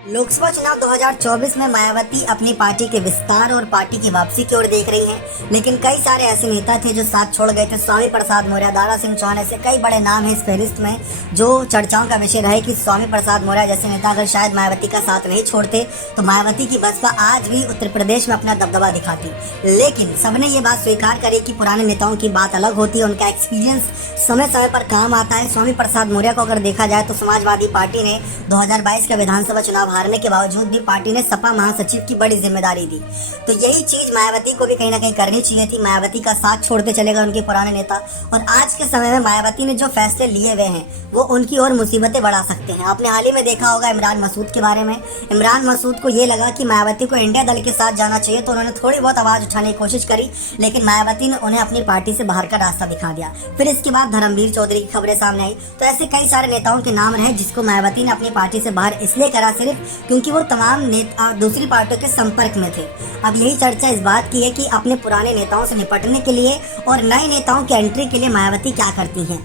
लोकसभा चुनाव 2024 में मायावती अपनी पार्टी के विस्तार और पार्टी की वापसी की ओर देख रही हैं, लेकिन कई सारे ऐसे नेता थे जो साथ छोड़ गए थे। स्वामी प्रसाद मौर्य, दारा सिंह चौहान, ऐसे कई बड़े नाम हैं इस फहरिस्त में जो चर्चाओं का विषय रहे कि स्वामी प्रसाद मौर्य जैसे नेता अगर शायद मायावती का साथ नहीं छोड़ते तो मायावती की बसपा आज भी उत्तर प्रदेश में अपना दबदबा दिखाती। लेकिन सबने ये बात स्वीकार करी कि पुराने नेताओं की बात अलग होती है, उनका एक्सपीरियंस समय समय पर काम आता है। स्वामी प्रसाद मौर्य को अगर देखा जाए तो समाजवादी पार्टी ने 2022 का विधानसभा चुनाव हारने के बावजूद भी पार्टी ने सपा महासचिव की बड़ी जिम्मेदारी दी। तो यही चीज मायावती को भी कहीं ना कहीं करनी चाहिए थी। मायावती का साथ छोड़ते चले गए उनके पुराने नेता, और आज के समय में मायावती ने जो फैसले लिए हुए हैं वो उनकी और मुसीबतें बढ़ा सकते हैं। आपने हाल ही में देखा होगा इमरान मसूद के बारे में। इमरान मसूद को ये लगा कि मायावती को इंडिया दल के साथ जाना चाहिए, तो उन्होंने थोड़ी बहुत आवाज उठाने की कोशिश करी, लेकिन मायावती ने उन्हें अपनी पार्टी से बाहर का रास्ता दिखा दिया। फिर इसके बाद धर्मवीर चौधरी की खबरें सामने आई। तो ऐसे कई सारे नेताओं के नाम रहे जिसको मायावती ने अपनी पार्टी से बाहर इसलिए करा सिर्फ क्योंकि वो तमाम नेता दूसरी पार्टियों के संपर्क में थे। अब यही चर्चा इस बात की है कि अपने पुराने नेताओं से निपटने के लिए और नए नेताओं की एंट्री के लिए मायावती क्या करती हैं,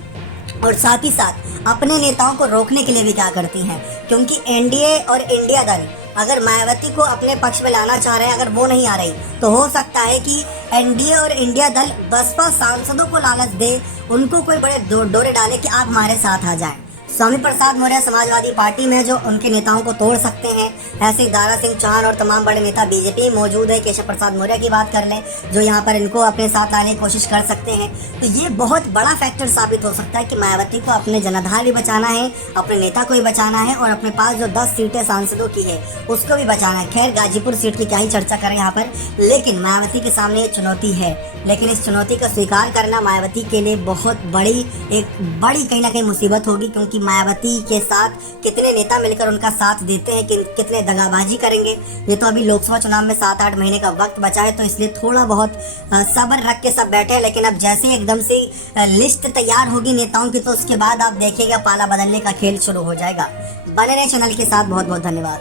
और साथ ही साथ अपने नेताओं को रोकने के लिए भी क्या करती हैं। क्योंकि एनडीए और इंडिया दल अगर मायावती को अपने पक्ष में लाना चाह रहे हैं, अगर वो नहीं आ रही तो हो सकता है कि एनडीए और इंडिया दल बसपा सांसदों को लालच दे, उनको कोई बड़े डोरे डाले कि आप हमारे साथ आ जाएं। स्वामी प्रसाद मौर्य समाजवादी पार्टी में जो उनके नेताओं को तोड़ सकते हैं, ऐसे ही दारा सिंह चौहान और तमाम बड़े नेता बीजेपी में मौजूद है। केशव प्रसाद मौर्य की बात कर लें जो यहाँ पर इनको अपने साथ लाने की कोशिश कर सकते हैं। तो ये बहुत बड़ा फैक्टर साबित हो सकता है कि मायावती को अपने जनाधार भी बचाना है, अपने नेता को भी बचाना है, और अपने पास जो 10 सीटें सांसदों की है उसको भी बचाना है। खैर गाजीपुर सीट की क्या ही चर्चा करें यहाँ पर, लेकिन मायावती के सामने ये चुनौती है। लेकिन इस चुनौती को स्वीकार करना मायावती के लिए बहुत एक बड़ी कहीं ना कहीं मुसीबत होगी, क्योंकि मायावती के साथ कितने नेता मिलकर उनका साथ देते हैं, कितने दगाबाजी करेंगे। ये तो अभी लोकसभा चुनाव में 7-8 महीने का वक्त बचा है, तो इसलिए थोड़ा बहुत सब्र रख के सब बैठे। लेकिन अब जैसे एकदम से लिस्ट तैयार होगी नेताओं की, तो उसके बाद आप देखिएगा पाला बदलने का खेल शुरू हो जाएगा। बने रहे चैनल के साथ। बहुत बहुत धन्यवाद।